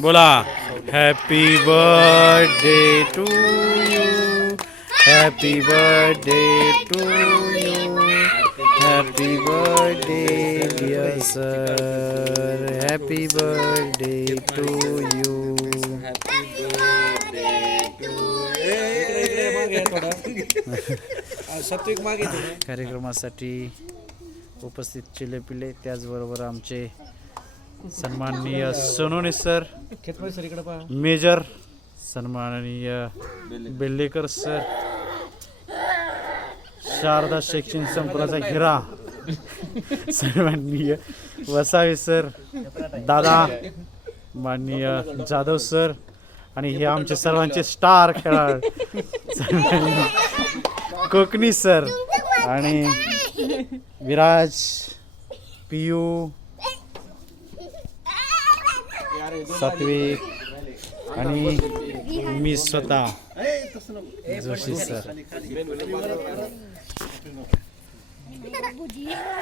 बोला. Happy birthday to you happy birthday to you happy birthday dear sir happy birthday to you मागे कार्यक्रमासाठी उपस्थित चिले पिले त्याचबरोबर आमचे सन्माननीय सोनोने सर मेजर सन्माननीय बेल्लेकर सर शारदा शैक्षणिक संकुलाचा हिरा सन्माननीय वसावे सर दादा माननीय जाधव सर आणि हे आमचे सर्वांचे स्टार खेळाडू कोकणी सर आणि विराज पियू सात्विक आणि मी स्वतः जोशी सर.